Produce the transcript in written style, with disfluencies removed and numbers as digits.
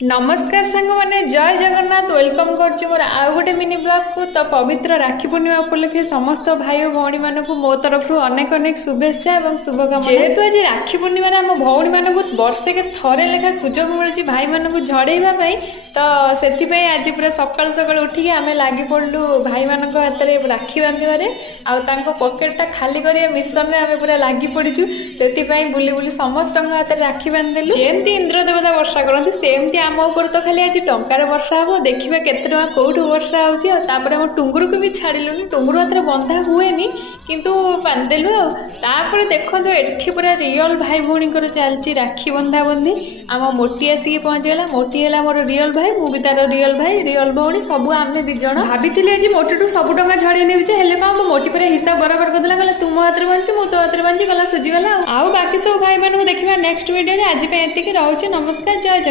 नमस्कार सांग मैंने जय जगन्नाथ वेलकम करछि मोर आउ गोटे मिनी ब्लॉग को। तो पवित्र राखी पूर्णिमा उपलक्षे समस्त भाई और भौणी मानक मो तरफ अनेक अनेक शुभेच्छा और शुभकामना। जेहेतु आज राखी पूर्णिमा आम भौणी मानक वर्षे के थरे लेखा सुजोग मिलूँ भाई मानक झड़ेबा तो से आज पूरा सकाल सकाल उठिकी आम लगी पड़लु भाई मान हाथ में राखी बांधे आउ पकेटा खाली कर मिशन में पूरा लगी पड़चु से बुली बुली समस्त हाथ में राखी बांधिदेलु। जमती इंद्र देवता वर्षा करती सेमती आम उपर तो खाली आज टंकार वर्षा हम देखा केते टଙ୍କା कौटू वर्षा होम टुंगुर को भी छाड़लुनि टुंगुर हाथ में बंधा हुए किंतु बांधिदेलु आपर देखो एठी पूरा रियल भाई भौणी चलती राखी बंधा बंधी आम मोटी आसिक पहुंचीगला। मोटी है मोर रियल भाई मुझे तार रियल भाई रियल भौणी सब आम दिज भाभी आज मोटी सब टଙ୍କା झड़े नेबी हेल्ले कौन मोटी पर हिसाब बराबर करदेला कहला तू मो हाथ में बांधु मु तो हाथ में बांधि गला सुझीगला। आउ बाकी सब भाई मानू देखा नेक्स्ट वीडियो आज एतिकी रहुछि। नमस्कार जय जगन्नाथ।